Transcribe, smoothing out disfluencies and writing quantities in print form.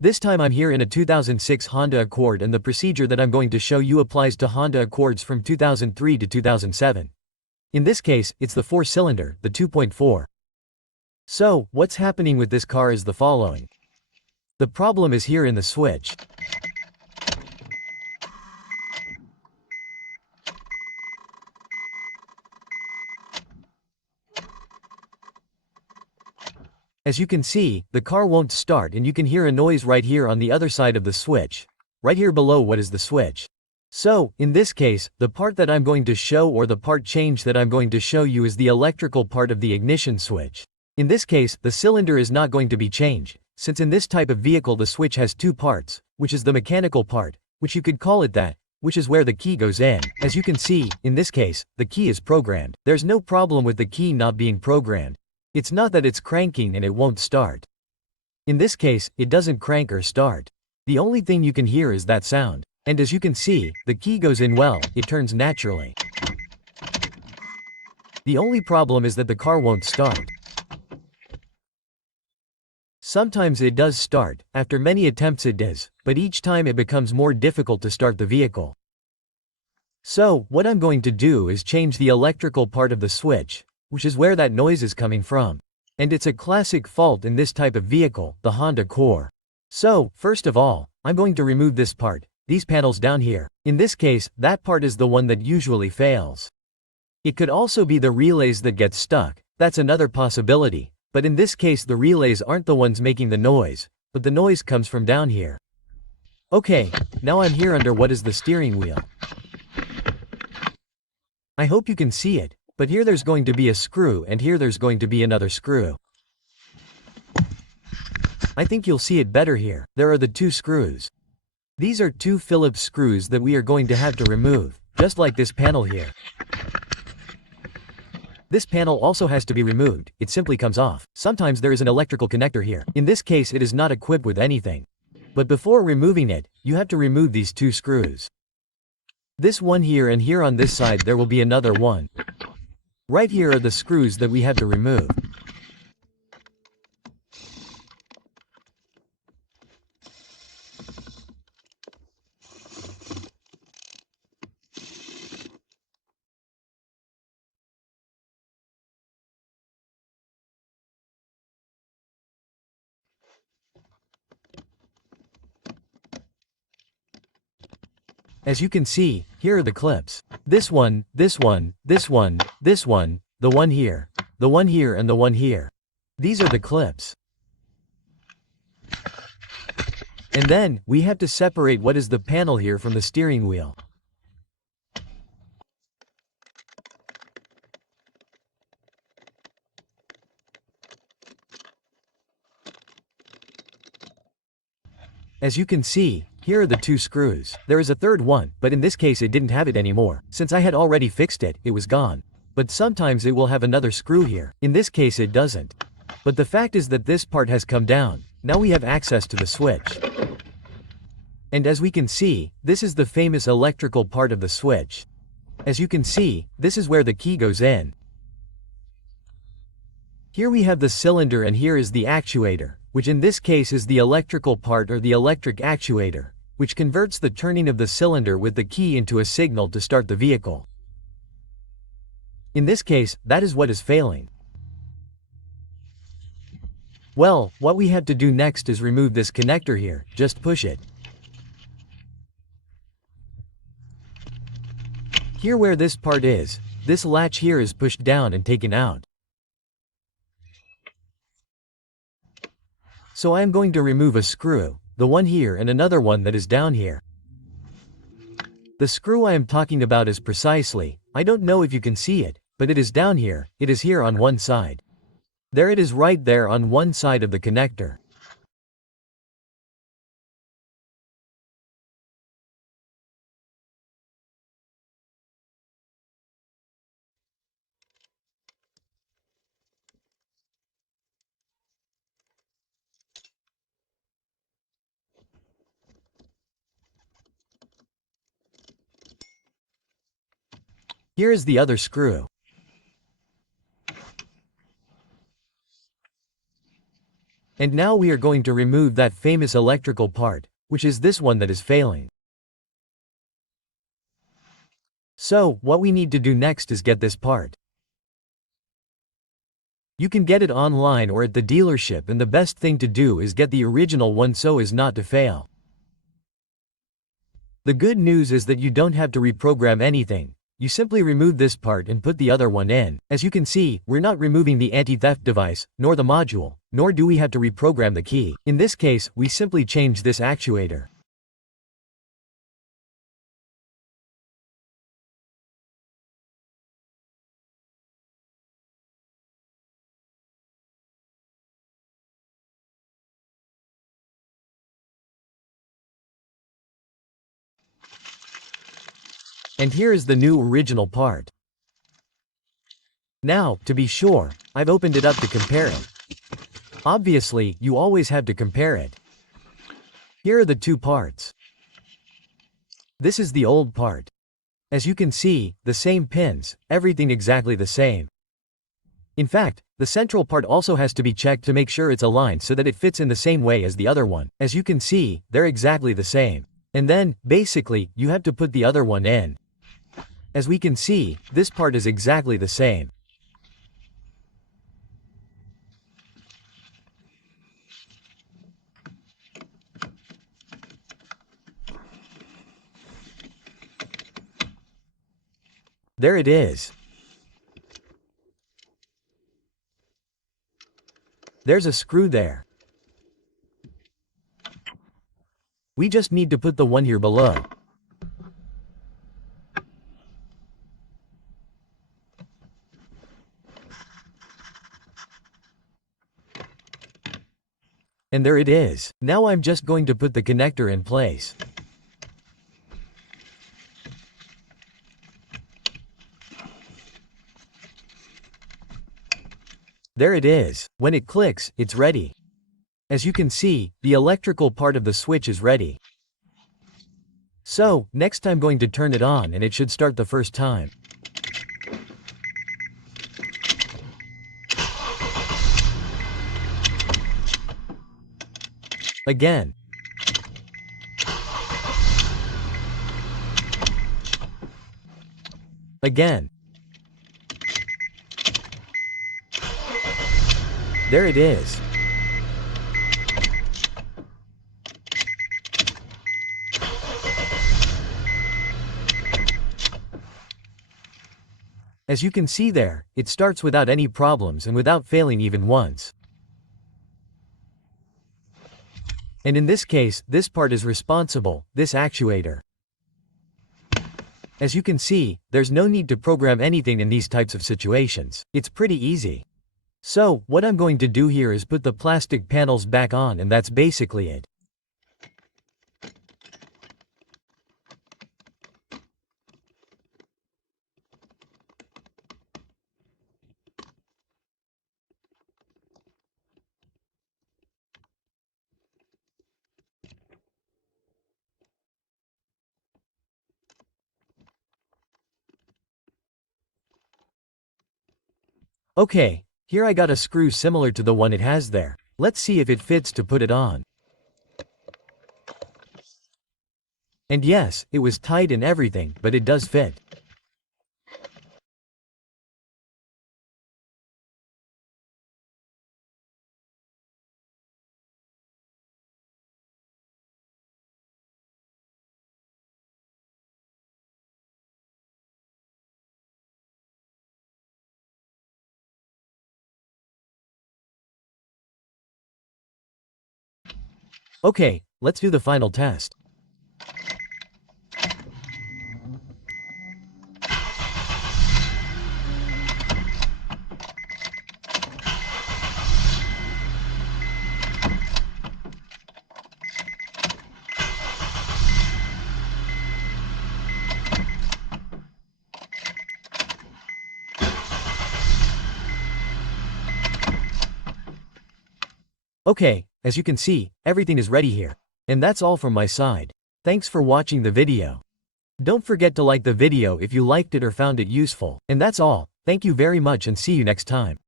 This time I'm here in a 2006 Honda Accord, and the procedure that I'm going to show you applies to Honda Accords from 2003 to 2007. In this case, it's the 4-cylinder, the 2.4. So, what's happening with this car is the following. The problem is here in the switch. As you can see, the car won't start, and you can hear a noise right here on the other side of the switch. Right here below what is the switch. So, in this case, the part that I'm going to show, or the part change that I'm going to show you, is the electrical part of the ignition switch. In this case, the cylinder is not going to be changed, since in this type of vehicle the switch has two parts, which is the mechanical part, which you could call it that, which is where the key goes in. As you can see, in this case, the key is programmed. There's no problem with the key not being programmed. It's not that it's cranking and it won't start. In this case, it doesn't crank or start. The only thing you can hear is that sound. And as you can see, the key goes in well, it turns naturally. The only problem is that the car won't start. Sometimes it does start, after many attempts it does, but each time it becomes more difficult to start the vehicle. So, what I'm going to do is change the electrical part of the switch, which is where that noise is coming from. And it's a classic fault in this type of vehicle, the Honda Accord. So, first of all, I'm going to remove this part, these panels down here. In this case, that part is the one that usually fails. It could also be the relays that get stuck, that's another possibility, but in this case the relays aren't the ones making the noise, but the noise comes from down here. Okay, now I'm here under what is the steering wheel. I hope you can see it. But here there's going to be a screw, and here there's going to be another screw. I think you'll see it better here. There are the two screws. These are two Phillips screws that we are going to have to remove, just like this panel here. This panel also has to be removed, it simply comes off. Sometimes there is an electrical connector here. In this case it is not equipped with anything. But before removing it, you have to remove these two screws. This one here, and here on this side there will be another one. Right here are the screws that we have to remove. As you can see, here are the clips. This one, this one, this one, this one, the one here, the one here, and the one here. These are the clips. And then, we have to separate what is the panel here from the steering wheel. As you can see, here are the two screws. There is a third one, but in this case it didn't have it anymore. Since I had already fixed it, it was gone. But sometimes it will have another screw here. In this case it doesn't. But the fact is that this part has come down. Now we have access to the switch. And as we can see, this is the famous electrical part of the switch. As you can see, this is where the key goes in. Here we have the cylinder, and here is the actuator, which in this case is the electrical part, or the electric actuator, which converts the turning of the cylinder with the key into a signal to start the vehicle. In this case, that is what is failing. Well, what we have to do next is remove this connector here, just push it. Here where this part is, this latch here is pushed down and taken out. So I am going to remove a screw, the one here and another one that is down here. The screw I am talking about is precisely, I don't know if you can see it, but it is down here, it is here on one side. There it is right there on one side of the connector. Here is the other screw. And now we are going to remove that famous electrical part, which is this one that is failing. So, what we need to do next is get this part. You can get it online or at the dealership, and the best thing to do is get the original one so as not to fail. The good news is that you don't have to reprogram anything. You simply remove this part and put the other one in. As you can see, we're not removing the anti-theft device, nor the module, nor do we have to reprogram the key. In this case, we simply change this actuator. And here is the new original part. Now, to be sure, I've opened it up to compare it. Obviously, you always have to compare it. Here are the two parts. This is the old part. As you can see, the same pins, everything exactly the same. In fact, the central part also has to be checked to make sure it's aligned so that it fits in the same way as the other one. As you can see, they're exactly the same. And then, basically, you have to put the other one in. As we can see, this part is exactly the same. There it is. There's a screw there. We just need to put the one here below. And there it is. Now I'm just going to put the connector in place. There it is. When it clicks, it's ready. As you can see, the electrical part of the switch is ready. So, next I'm going to turn it on and it should start the first time. Again. Again. There it is. As you can see there, it starts without any problems and without failing even once. And in this case, this part is responsible, this actuator. As you can see, there's no need to program anything in these types of situations. It's pretty easy. So, what I'm going to do here is put the plastic panels back on, and that's basically it. Okay, here I got a screw similar to the one it has there. Let's see if it fits to put it on. And yes, it was tight and everything, but it does fit. Okay, let's do the final test. Okay, as you can see, everything is ready here. And that's all from my side. Thanks for watching the video. Don't forget to like the video if you liked it or found it useful. And that's all. Thank you very much and see you next time.